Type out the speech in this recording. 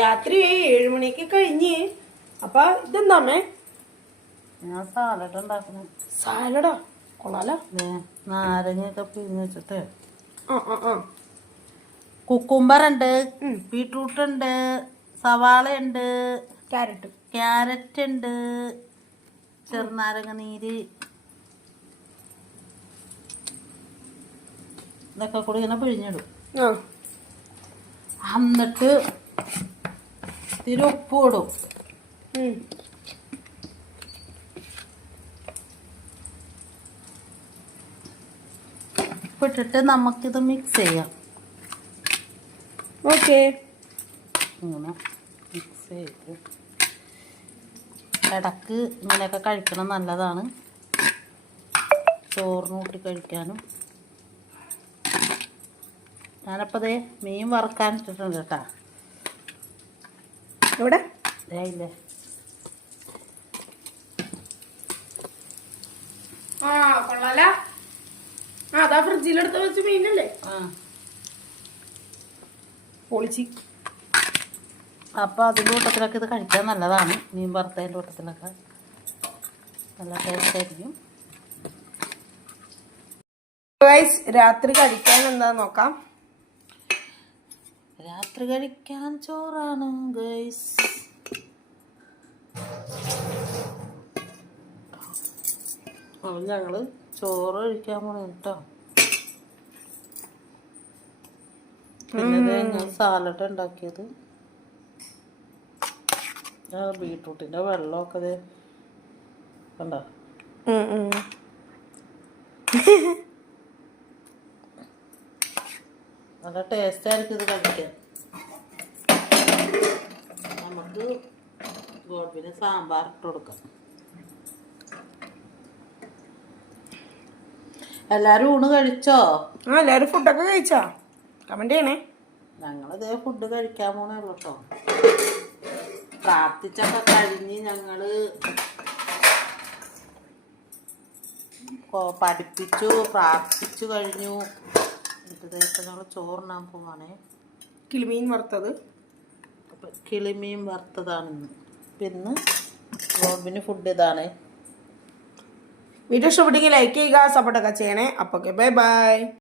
രാത്രി 7 മണിക്ക് കഴിഞ്ഞ്. അപ്പൊ ഇതെന്താമേ? ഞാൻ സാലഡ് ഉണ്ടാക്കണം. സാലഡാ? കൊള്ളാലോ. നാരങ്ങയൊക്കെ പിഴിഞ്ഞ് വെച്ചിട്ട്. കുക്കുംബർ ഉണ്ട്, ബീട്രൂട്ട് ഉണ്ട്, സവാള ഉണ്ട്, ക്യാരറ്റ് ഉണ്ട്, ചെറുനാരങ്ങ നീര്, ഇതൊക്കെ കൂടി ഇങ്ങനെ പിഴിഞ്ഞിടും. എന്നിട്ട് ഇത്തിരി ഉപ്പ് ഇടും. ഉപ്പിട്ടിട്ട് നമുക്കിത് മിക്സ് ചെയ്യാം. ഓക്കെ, ഇങ്ങനെ മിക്സ് ചെയ്ത് ഇടക്ക് ഇങ്ങനെയൊക്കെ കഴിക്കണം, നല്ലതാണ്. ചോറിന് കൂട്ടി കഴിക്കാനും. ഞാനപ്പോൾ ദേ മീൻ വറുക്കാൻ ഇട്ടിട്ടുണ്ട് കേട്ടോ. ഇവിടെ ഇല്ലേ? കൊള്ളാല. അതാ ഫ്രിഡ്ജിലെടുത്ത് വെച്ച മീനല്ലേ? പൊളിച്ചി. അപ്പോൾ അതിൻ്റെ കൂട്ടത്തിലൊക്കെ ഇത് കഴിക്കാൻ നല്ലതാണ്. മീൻ വറുത്തതിൻ്റെ കൂട്ടത്തിലൊക്കെ നല്ല ടേസ്റ്റ് ആയിരിക്കും. രാത്രി കഴിക്കാൻ എന്താ നോക്കാം. രാത്രി കഴിക്കാൻ ചോറാണ് ഗൈസ്. അപ്പോൾ ഞങ്ങള് ചോറ് കഴിക്കാൻ പോണ കേട്ടോ. പിന്നെ ഞാൻ സാലഡ് ഉണ്ടാക്കിയത്. ബീട്രൂട്ടിന്റെ വെള്ളമൊക്കെ കണ്ടോ? നല്ല ടേസ്റ്റ് ആയിരിക്കും ഇത് കഴിക്കാൻ. നമുക്ക് ഗോഡ്ബിന് സാമ്പാർ ഇട്ട് കൊടുക്കാം. എല്ലാരും ഊണ് കഴിച്ചോ? എല്ലാരും ഫുഡൊക്കെ കഴിച്ചോ? കമന്റ് ചെയ്യണേ. ഞങ്ങളിതേ ഫുഡ് കഴിക്കാൻ പോണേ ഉള്ളൂ കേട്ടോ. പ്രാർത്ഥിച്ചൊക്കെ കഴിഞ്ഞ് ഞങ്ങള് പഠിപ്പിച്ചു, പ്രാർത്ഥിച്ചു കഴിഞ്ഞു. എന്നിട്ട് ഞങ്ങൾ ചോറിനാൻ പോവാണേ. കിളിമീൻ വറുത്തത്. കിളിമീൻ വറുത്തതാണ് ഇന്ന്. പിന്നെ ഗോഡ്ബിന് ഫുഡ് ഇതാണ്. വീഡിയോ ഇഷ്ടപ്പെട്ടെങ്കിൽ ലൈക്ക് ചെയ്യുക, സപ്പോർട്ടൊക്കെ ചെയ്യണേ. അപ്പോൾ ബൈ ബൈ.